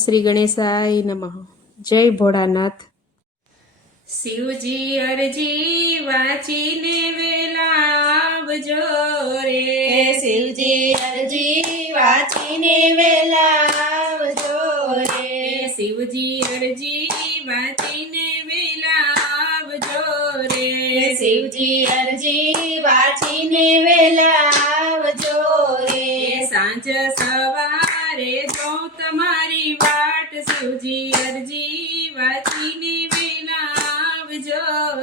શ્રી ગણેશાય નમઃ. જય ભોળાનાથ. શિવજી અરજી વાંચીને વેલા આવજો રે. શિવજી અરજી વાંચીને વેલા આવજો રે. શિવજી અરજી વાંચીને વેલા આવજો રે. શિવજી અરજી વાંચીને વેલા આવજો રે. સાંજ સવારે જોઉં તમારી વાટ, શિવજી અરજી વાંચીને વેલા આવજો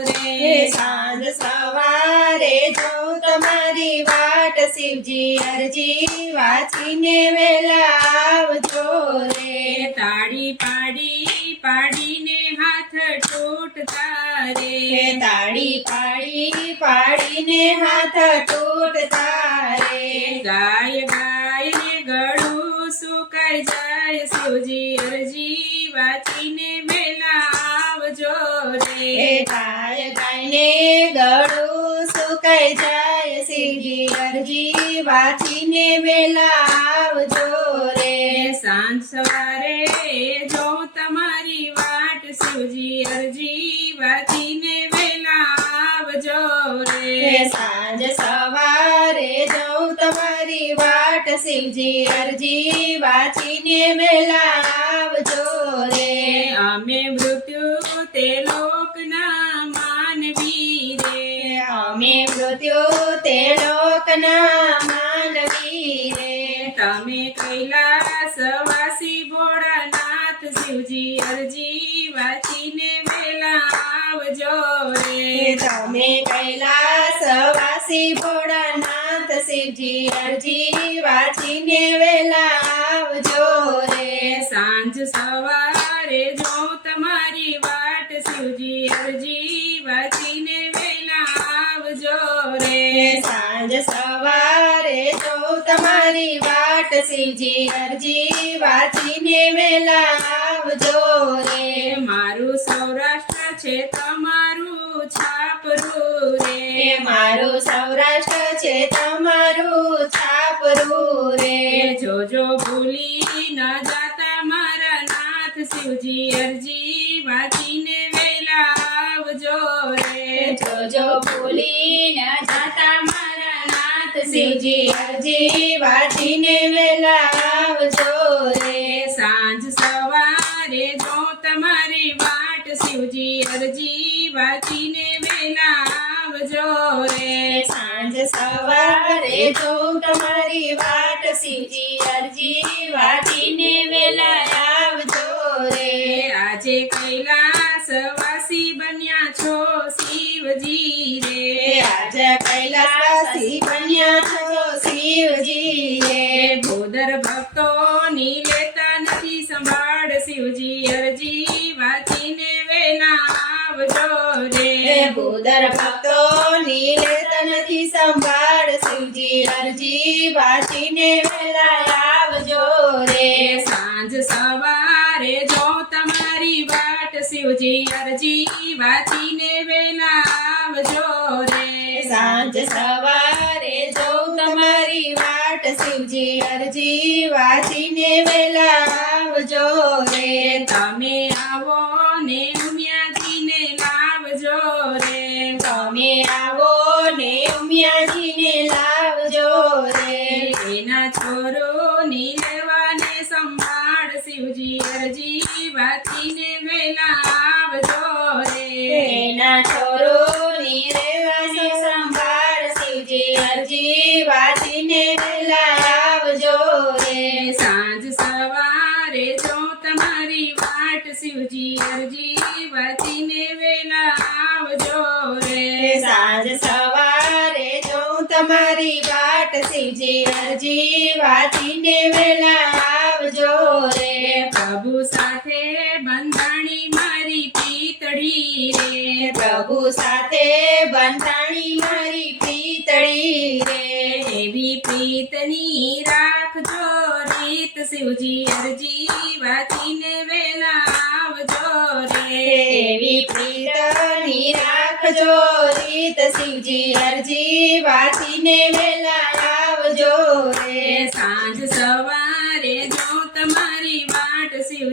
રે. સાંજ સવારે જોઉં તમારી વાટ, શિવજી અરજી વાંચીને વેલા આવજો રે. તાળી પાડી પાડીને હાથ તૂટતા રે. તાળી પાડી પાડીને હાથ તૂટતા રે. ગાય ગાય ને ગળું સુકાઈ જાય, શિવજી અરજી વાંચીને વેલા આવજો રે. ગાય ગાયને ગળું સુકાઈ જાય, શિવજી અરજી વાંચીને વેલા આવજો રે. સાંજ સવારે જોઉં તમારી વાટ, શિવજી અરજી વાંચીને વેલા આવજો રે. સાંજ સવારે જોઉં તમારી વાટ, શિવજી અરજી વાંચીને વેલા આવજો રે. અમે મૃત્યુ તે લોકના માનવી રે. અમે મૃત્યુ તે લોકના માનવી રે. તમે કૈલાસવાસી ભોળાનાથ, શિવજી અરજી વાંચીને વેલા આવજો રે. તમે કૈલાસવાસી ભોળાનાથ, શિવજી અરજી વાંચીને વેલા આવજો રે. સાંજ સવારે જોઉં તમારી વાટ, શિવજી અરજી વાંચીને વેલા આવજો રે. સાંજ સવારે જોઉં તમારી વાટ, શિવજી અરજી વાંચીને વેલા આવજો રે. મારું સૌરાષ્ટ્ર છે તમારું છાપરું રે. મારું સૌરાષ્ટ્ર છે તમારું છાપરું રે. જોજો ભૂલી ન જાતા મારા નાથ, શિવજી અરજી વાંચીને વેલા આવજો રે. જોજો ભૂલી ન જાતા મારા નાથ, શિવજી અરજી વાંચીને વેલા આવજો રે. સાંજ સવારે જો તમારી વાટ, શિવજી અરજી વાંચીને વેલા આવજો રે. સાંજ સવારે જોઉં તમારી વાટ, શિવજી અરજી વાંચીને વેલા આવજો રે. આજે કૈલાસવાસી બન્યા છો શિવજી રે. આજ કૈલાસવાસી બન્યા છો શિવજી રે. ભોદર ભક્તોની લેતા નથી સંભાળ, શિવજી અરજી વાંચીને વેલા આવજો રે. ભૂદર ભક્તોની લેતા નથી સંભાળ, શિવજી અરજી વાંચીને વેલા આવજો રે. સાંજ સવારે જો તમારી વાટ, શિવજી અરજી વાંચીને વેલા આવજો રે. સાંજ સવારે જોઉં તમારી વાટ, શિવજી અરજી વાંચીને વેલા આવજો રે. તમે આવો ને ઉમિયાજીને લાવજો રે. તમે આવો ને ઉમિયાજીને લાવજો રે. એના છોરોની લેવાને સંભાળ, શિવજી અરજી વાંચીને વેલા આવજો રે. એના છોરોની રહેવાની સંભાળ, શિવજી અરજી વાંચીને વેલા આવજો રે. સાંજ સવારે જો તમારી વાટ, શિવજી અરજી વાંચીને વેલા આવજો રે. સાંજ સવારે જોઉં તમારી વાટ, શિવજી અરજી વાંચીને વેલા આવજો રે. પ્રભુ સાથે બંધાણી મારી પીતળી રે. પ્રભુ સાથે બંધાણી મારી પીતળી રે. એવી પ્રીતની રાખજો રીત, શિવજી અરજી વાંચીને વેલા આવજો રે. એવી પ્રીતની રાખજો રીત, શિવજી અરજી વાંચીને વેલા આવજો રે. સાંજ સવારે જો તમારી વાટ, શિવ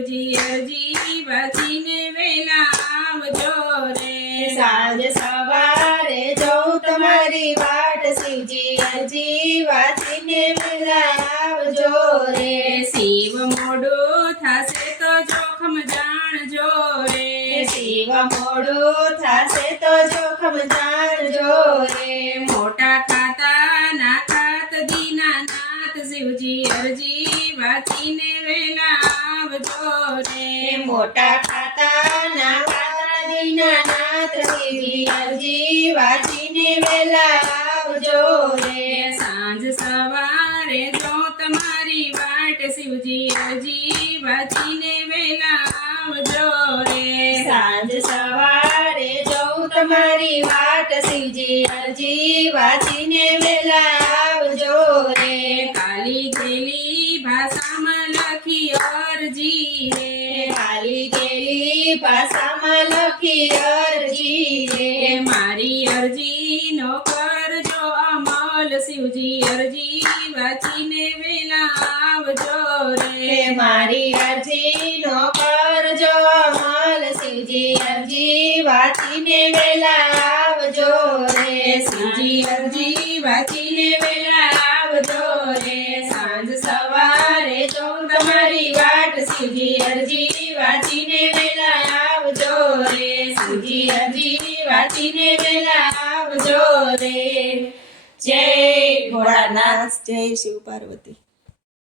સાંજ સવારે જોઉં તમારી વાટ શિવજી અરજી વાંચીને વેલા આવજો રે શિવ મોડું થશે તો જોખમ જાણજો રે શિવ મોડું થશે તો જોખમ જાણજો રે મોટા ખાતા ના ખાત દીનાનાથ શિવજી અરજી વાંચીને વેલા આવજો રે મોટા ખાતા ના ખાતા દીનાનાથ શિવજી અરજી વાંચીને વેલા આવજો રે સાંજ સવારે જો તમારી વાટ શિવજી અરજી વાંચીને વેલા આવજો રે સાંજ સવારે જોઉં તમારી વાટ શિવજી અરજી વાંચીને વેલા આવજો રે કાલી ગેલી ભાષામાં લખી અરજી રે ખાલી ગયેલી ભાષામાં લખી અરજી રે મારી અરજી નો કરજો અમલ શિવજી અરજી વાંચીને વેલા આવજો રે મારી અરજી નો કરજો અમલ શિવજી અરજી વાંચીને વેલા આવજો રે શિવજી અરજી વાંચીને વેલા આવજો રે સાંજ સવારે જો તમારી વાટ શિવજી અરજી વાંચીને વેલા આવજો રે શિવજી અરજી વાંચીને વેલા આવજો રે જય ભોળાનાથ જય શિવ પાર્વતી